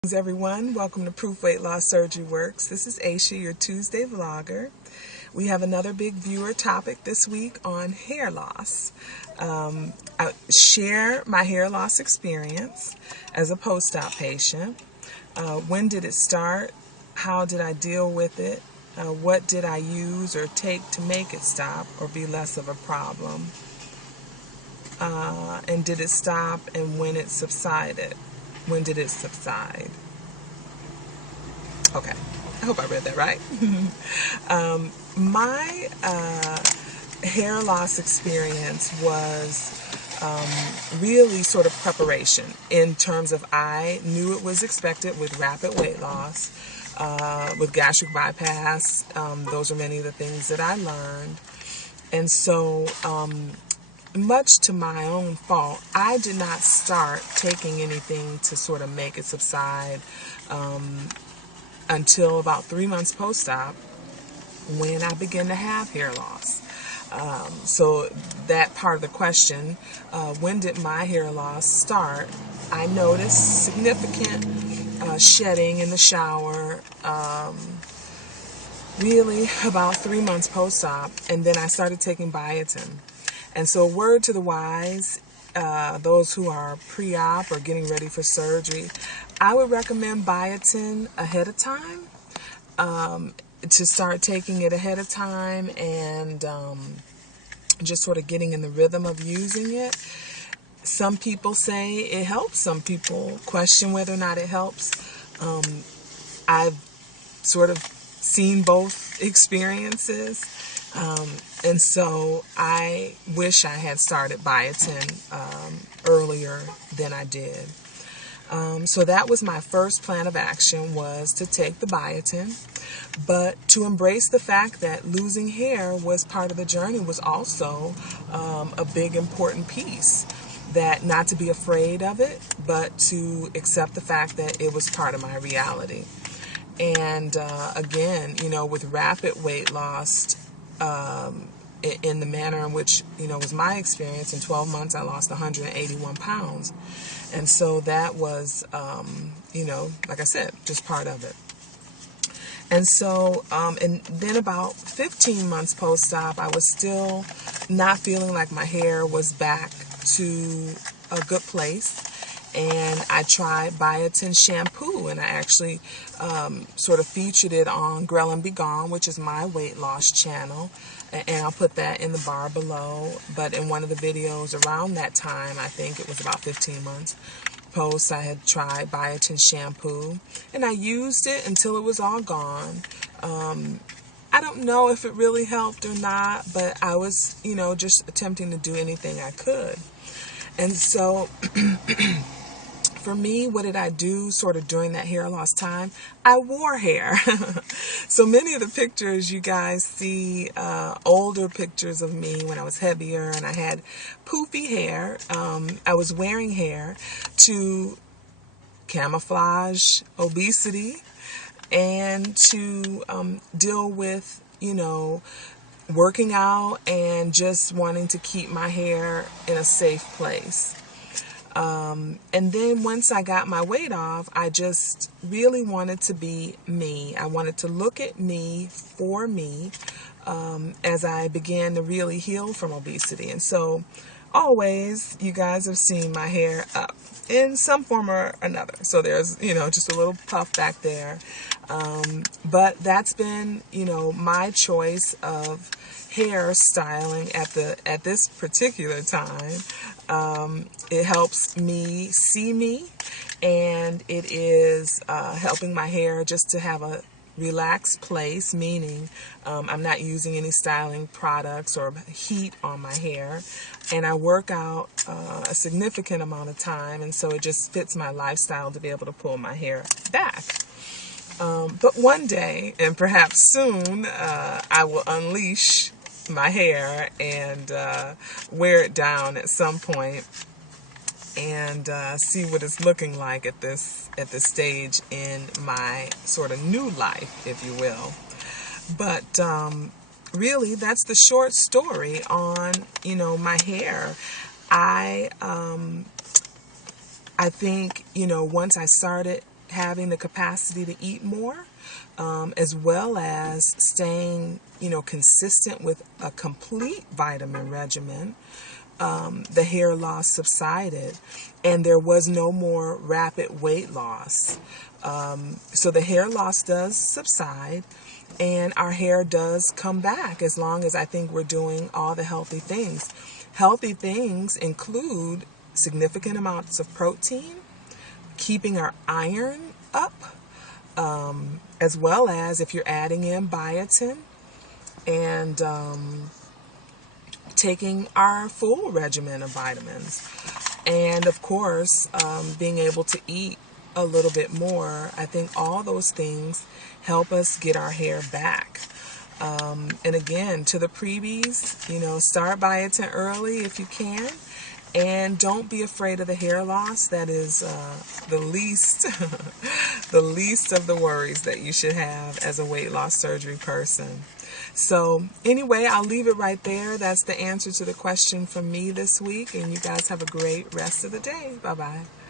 Greetings everyone, welcome to Proof Weight Loss Surgery Works. This is Aisha, your Tuesday vlogger. We have another big viewer topic this week on hair loss. I share my hair loss experience as a post-op patient. When did it start? How did I deal with it? What did I use or take to make it stop or be less of a problem? And did it stop, and when it subsided? When did it subside? Okay, I hope I read that right. My hair loss experience was really sort of preparation in terms of I knew it was expected with rapid weight loss, with gastric bypass. Those are many of the things that I learned. And so, much to my own fault, I did not start taking anything to sort of make it subside until about 3 months post-op, when I began to have hair loss. So that part of the question, when did my hair loss start? I noticed significant shedding in the shower, really about 3 months post-op, and then I started taking biotin. And so, word to the wise, those who are pre-op or getting ready for surgery, I would recommend biotin ahead of time, to start taking it ahead of time and just sort of getting in the rhythm of using it. Some people say it helps. Some people question whether or not it helps. I've sort of seen both experiences. And so I wish I had started biotin earlier than I did. So that was my first plan of action, was to take the biotin. But to embrace the fact that losing hair was part of the journey was also a big important piece. That not to be afraid of it, but to accept the fact that it was part of my reality. And again, with rapid weight loss, in the manner in which, was my experience, in 12 months I lost 181 pounds. And so that was, like I said, just part of it. And so, and then about 15 months post-op, I was still not feeling like my hair was back to a good place. And I tried biotin shampoo, and I actually sort of featured it on Grill and Be Gone, which is my weight loss channel, and I'll put that in the bar below. But in one of the videos around that time, I think it was about 15 months post, I had tried biotin shampoo, and I used it until it was all gone. I don't know if it really helped or not, but I was, just attempting to do anything I could. And so for me, what did I do sort of during that hair loss time? I wore hair. So many of the pictures you guys see, older pictures of me when I was heavier and I had poofy hair. I was wearing hair to camouflage obesity and to deal with, working out and just wanting to keep my hair in a safe place. And then once I got my weight off, I just really wanted to be me. I wanted to look at me for me, as I began to really heal from obesity. And so always, you guys have seen my hair up in some form or another. So there's, just a little puff back there. But that's been, my choice of hair styling at this particular time. It helps me see me, and it is helping my hair just to have a relaxed place, meaning I'm not using any styling products or heat on my hair, and I work out a significant amount of time, and so it just fits my lifestyle to be able to pull my hair back. But one day, and perhaps soon, I will unleash my hair and wear it down at some point, and see what it's looking like at this stage in my sort of new life, if you will. But really, that's the short story on my hair. I think once I started having the capacity to eat more, as well as staying, consistent with a complete vitamin regimen, the hair loss subsided and there was no more rapid weight loss. So the hair loss does subside and our hair does come back, as long as I think we're doing all the healthy things. Healthy things include significant amounts of protein, keeping our iron up, as well as if you're adding in biotin and taking our full regimen of vitamins. And of course, being able to eat a little bit more. I think all those things help us get our hair back. And again, to the preebies, start biotin early if you can. And don't be afraid of the hair loss. That is the least, the least of the worries that you should have as a weight loss surgery person. So anyway, I'll leave it right there. That's the answer to the question from me this week. And you guys have a great rest of the day. Bye-bye.